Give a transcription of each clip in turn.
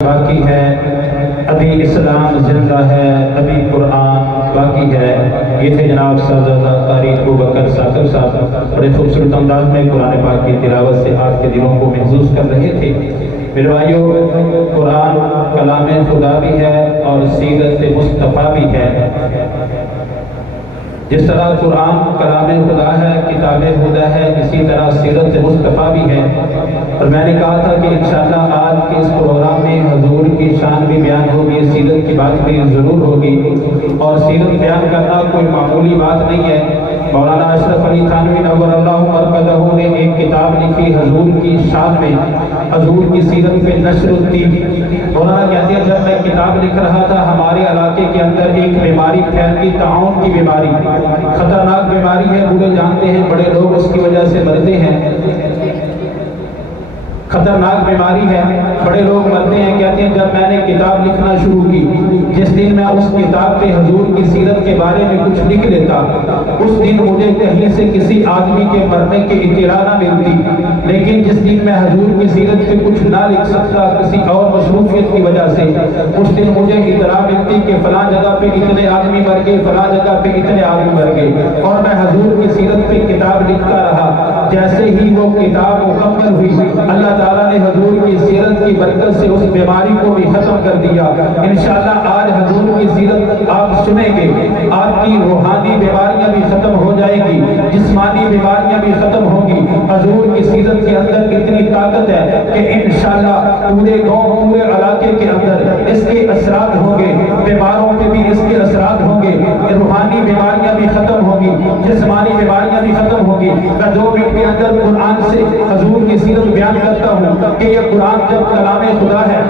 باقی ہے، ابھی اسلام زندہ ہے، ابھی قرآن باقی ہے۔ یہ تھے جناب صاحبزادہ قاری ابوبکر ثاقب صاحب، بڑے خوبصورت انداز میں قرآن پاک کی تلاوت سے آپ کے دلوں کو محظوظ کر رہے تھے۔ میرے بھائیو، قرآن کلام خدا بھی ہے اور سیرت مصطفیٰ بھی ہے۔ جس طرح قرآن کلام خدا ہے، کتاب خدا ہے، اسی طرح سیرت مصطفیٰ بھی ہے۔ اور میں نے کہا تھا کہ انشاءاللہ آج کے اس پروگرام میں حضور کی شان بھی بیان ہوگی، سیرت کی بات بھی ضرور ہوگی۔ اور سیرت بیان کرنا کوئی معمولی بات نہیں ہے۔ مولانا اشرف علی تھانوی نور اللہ مرکزہ نے ایک کتاب لکھی حضور کی شان میں، حضور کی سیرت پہ نشر الدین۔ مولانا کہتے ہیں جب میں کتاب لکھ رہا تھا، ہمارے علاقے کے اندر ایک بیماری پھیل گئی، طاعون کی بیماری، خطرناک بیماری ہے، بوڑھے جانتے ہیں، بڑے لوگ اس کی وجہ سے مرتے ہیں۔ خطرناک بیماری ہے، بڑے لوگ مرتے ہیں۔ کہتے ہیں جب میں نے کتاب لکھنا شروع کی، جس دن میں اس کتاب پہ حضور کی سیرت کے بارے میں کچھ لکھ لیتا، اس دن مجھے کہیں سے کسی آدمی کے مرنے کی اطلاع نہ ملتی۔ لیکن جس دن میں حضور کی سیرت پہ کچھ نہ لکھ سکتا کسی اور مصروفیت کی وجہ سے، اس دن مجھے اطلاع ملتی کہ فلاں جگہ پہ اتنے آدمی مر گئے، فلاں جگہ پہ اتنے آدمی مر گئے، اور میں حضور کی سیرت پہ کتاب لکھتا رہا۔ جیسے ہی وہ کتاب مکمل ہوئی، اللہ تعالیٰ نے حضور کی سیرت کی برکت سے اس بیماری کو بھی ختم کر دیا۔ انشاءاللہ آج حضور کی سیرت آپ سنیں گے، آپ کی روحانی بیماریاں بھی ختم ہو جائے گی، جسمانی بیماریاں بھی ختم ہوں گی۔ حضور کی سیرت کے اندر اتنی طاقت ہے کہ انشاءاللہ پورے گاؤں، پورے علاقے کے اندر اس کے اثرات ہوں گے، بیماروں پہ بھی اس کے اثرات ہوں گے، روحانی بیماریاں بھی ختم ہوں گی، جسمانی بیماریاں بھی ختم ہوں گی۔ میں 2 منٹ کے اندر قرآن سے حضور کی سیرت بیان کرتا ہوں کہ یہ قرآن جب کلام خدا ہے،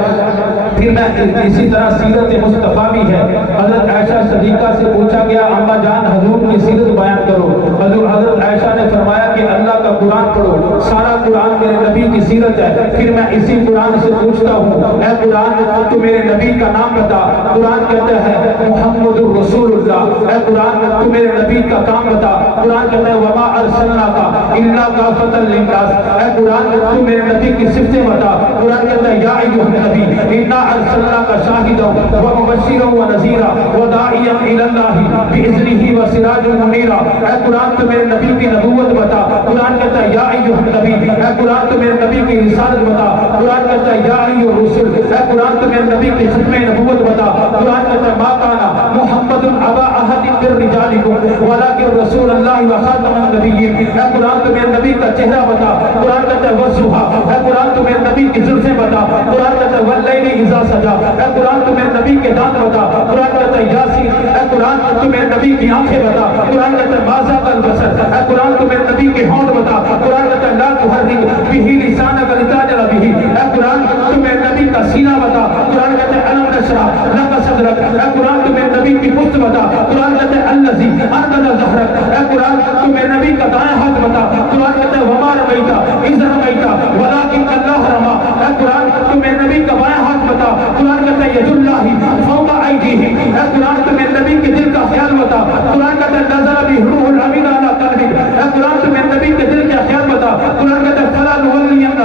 پھر میں اسی طرح سیرت مصطفیٰ بھی ہے۔ حضرت عائشہ صدیقہ سے پوچھا گیا اما جان حضور کی سیرت بیان کرو، حضرت عائشہ نے فرمایا کہ اللہ کا قرآن پڑھو، سارا قرآن میرے نبی کی سیرت ہے۔ پھر میں اسی قرآن سے پوچھتا ہوں اے قرآن تو میرے نبی کا نام بتا۔ قرآن کہتا ہے محمد الرسول اللہ۔ اے قرآن تو میرے نبی کا کام بتا۔ قرآن کہتا ہے وما ارسلناک الا کافۃ للناس۔ اے قرآن تو میرے نبی کی صفتیں بتا۔ قرآن کہتا ہے یا ایھا النبی انا ارسلناک شاہدا ومبشرا ونذیرا وداعیا الی اللہ باذنہ وسراجا منیرا۔ اے قرآن تو میرے نبی کی نبوت بتا۔ قرآن کہتا ہے یا ایھا النبی، اے قرآن تو میرے نبی کی رسالت بتا۔ قرآن کہتا ہے یا ایھا الرسل، اے قرآن تو میرے نبی کی ختم نبوت بتا۔ قرآن کہتا ہے ما کان محمد ابا احد من رجالکم ولکن رسول اللہ وخاتم النبیین۔ اے قرآن تو میرے نبی کا چہرہ بتا۔ قرآن کہتا ہے والضحیٰ، اے قرآن تو میرے نبی کی زلفیں بتا۔ قرآن کہتا ہے واللیل اذا سجا، اے قرآن تو میرے نبی کے دانت بتا۔ قرآن کہتا ہے یاسین، اے قرآن تو میرے نبی کی آنکھیں بتا۔ قرآن کہتا ہے ما زاغ البصر، اے قرآن تو میرے نبی کے ہونٹ بتا۔ قرآن کہتا ہے لا تحرک بہ لسانک لتعجل بہ، اے قرآن تو میرے نبی کا سینہ بتا۔ قرآن کہتا ہے الم نشرح لک صدرک، اے قرآن تو میرے نبی کی پشت بتا۔ قرآن کہتا ہے الذی انقض ظہرک، اے قرآن تو میرے نبی کا دائیں ہاتھ بتا۔ قرآن کہتا ہے وما رمیت اذ رمیت ولکن اللہ رمی، اے قرآن تو میرے نبی کا بائیں ہاتھ بتا۔ قرآن کہتا ہے ید اللہ فوق ایدیہم، اے قرآن تو میرے نبی کے دل کا خیال بتا۔ قرآن کہتا ہے نزل بہ روح الامین علی قلبک، اے قرآن تو میرے نبی کے دل کا خیال بتا۔ قرآن کہتا ہے فلا نولینک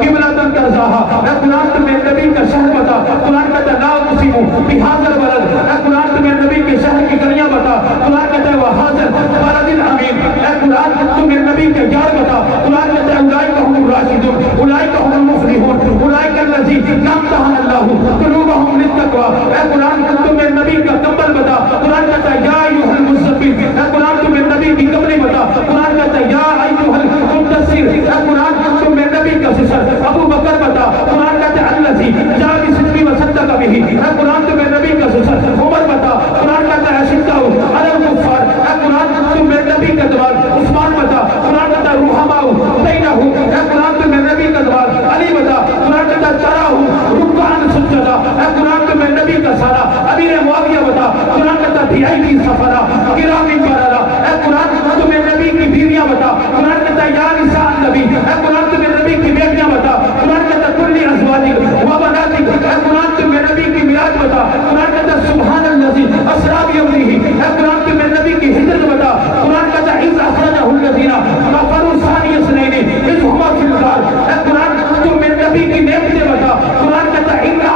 قبلۃ ترضاھا، اے قرآن تو میرے نبی کا شہر بتا۔ قرآن کہتا ہے لا اقسم بھذا البلد، اے قرآن تو میرے نبی کے شہر کی گلیاں بتا۔ قرآن کہتا ہے وھذا البلد الامین، اے قرآن تو میرے نبی کے یار بتا۔ قرآن کہتا ہے اولئک ھم الراشدون اولئک ھم المفلحون اولئک الذین امتحن اللہ قلوبہم للتقوی، اے قرآن تو میرے نبی کا کمبل بتا۔ قرآن کہتا ہے یا ایھا المزمل، اے قرآن تو میرے نبی کی کمبلی بتا۔ قرآن کہتا ہے یا ایھا المدثر، اے قرآن تو میرے نبی کا سسر ابو بکر بتا۔ قرآن کہتا ہے الذی جاء بالصدق وصدق بہ، اے قرآن تو میرے نبی کا سسر عمر بتا۔ قرآن کہتا ہے اشداء علی الکفار، اے قرآن تو میرے نبی کا دوار عثمان بتا۔ قرآن کہتا ہے رحماء بینہم، اے قرآن تو میرے نبی کا دوار علی بتا۔ قرآن کہتا ہے تراہم رکعا سجدا، اے قرآن تو میرے نبی کا سارا امیر معاویہ بتا۔ قرآن کہتا ہے بی سفرا کرام بررا، اے قرآن تو میرے نبی کی بیویاں بتا۔ قرآن کہتا ہے یا نساء النبی، اے قرآن تو میرے نبی کی بیٹیاں بتا۔ قرآن کہتا ہے کل ازواجک و بناتک، اے قرآن تو میرے نبی کی معراج بتا۔ قرآن کہتا ہے سبحان الذی اسری بعبدہ، اے قرآن تو میرے نبی کی ہجرت بتا۔ قرآن کہتا ہے اذ اخرجہ الذین کفروا ثانی اثنین اذ ھما فی الغار، اے قرآن تو میرے نبی کی نعمتیں بتا۔ قرآن کہتا ہے انا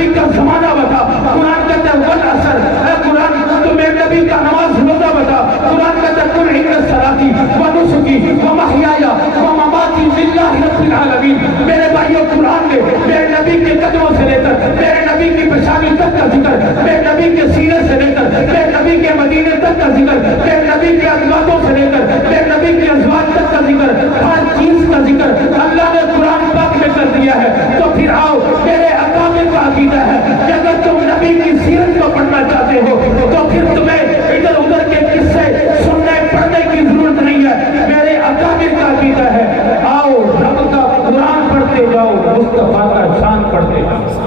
نبی کا زمانہ بتا، قرآن کہتا ہے والعصر، اے قرآن تو میرے نبی کا نماز روزہ بتا، قرآن کہتا ہے قل ان صلاتی و نسکی و محیای و مماتی للہ رب العالمین۔ میرے بھائیو قرآن نے میرے نبی کے قدموں سے لے کر میرے نبی کی پیشانی تک کا ذکر، میرے نبی کے سینے سے لے کر میرے نبی کے مدینے تک کا ذکر، میرے نبی کے ازواجوں سے لے کر میرے نبی کے ازواج تک کا ذکر، ہر چیز کا ذکر اللہ نے قرآن پاک میں کر دیا ہے۔ تو پھر آؤ، میرے اکابر کا عقیدہ ہے کہ اگر تم نبی کی سیرت کو پڑھنا چاہتے ہو تو پھر تمہیں ادھر ادھر کے قصے سننے پڑھنے کی ضرورت نہیں ہے۔ میرے اکابر کا عقیدہ ہے آؤ رب کا قرآن پڑھتے جاؤ، مصطفیٰ کا شان پڑھتے جاؤ۔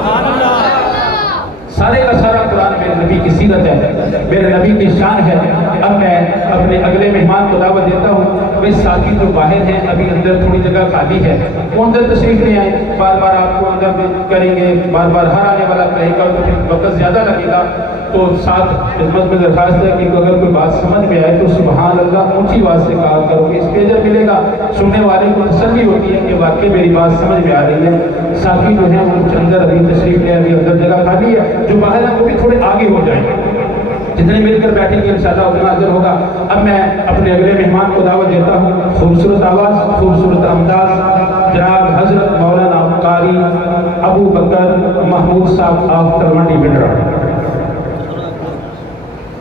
سارے کا سارا قرآن میرے نبی کی سیرت ہے، میرے نبی کی شان ہے۔ اب میں اپنے اگلے مہمان کو دعوت دیتا ہوں، وہ ساتھی جو باہر ہیں ابھی اندر تھوڑی جگہ خالی ہے، وہ اندر تشریف لے آئیں، بار بار آپ کو اندر کریں گے، بار بار ہر آنے والا کہے گا تو پھر وقت زیادہ لگے گا۔ تو ساتھ خدمت میں درخواست ہے کہ اگر کوئی بات سمجھ میں آئے تو سبحان اللہ اونچی آواز سے کہا کرو، کہ اس پہ اجر ملے گا، سننے والے کو تسلی ہوتی ہے کہ واقعی میری بات سمجھ میں آ رہی ہے۔ ساتھی جو ہیں وہ اندر ابھی تشریف لے، ابھی اندر جگہ خالی ہے، جو باہر ہیں وہ بھی تھوڑے آگے ہو جائیں، جتنے مل کر بیٹھیں گے انشاءاللہ اتنا اجر ہوگا۔ اب میں اپنے اگلے مہمان کو دعوت دیتا ہوں، خوبصورت آواز، خوبصورت انداز، جناب حضرت مولانا قاری ابو بکر محمود صاحب آف تلوندی بنڈرا۔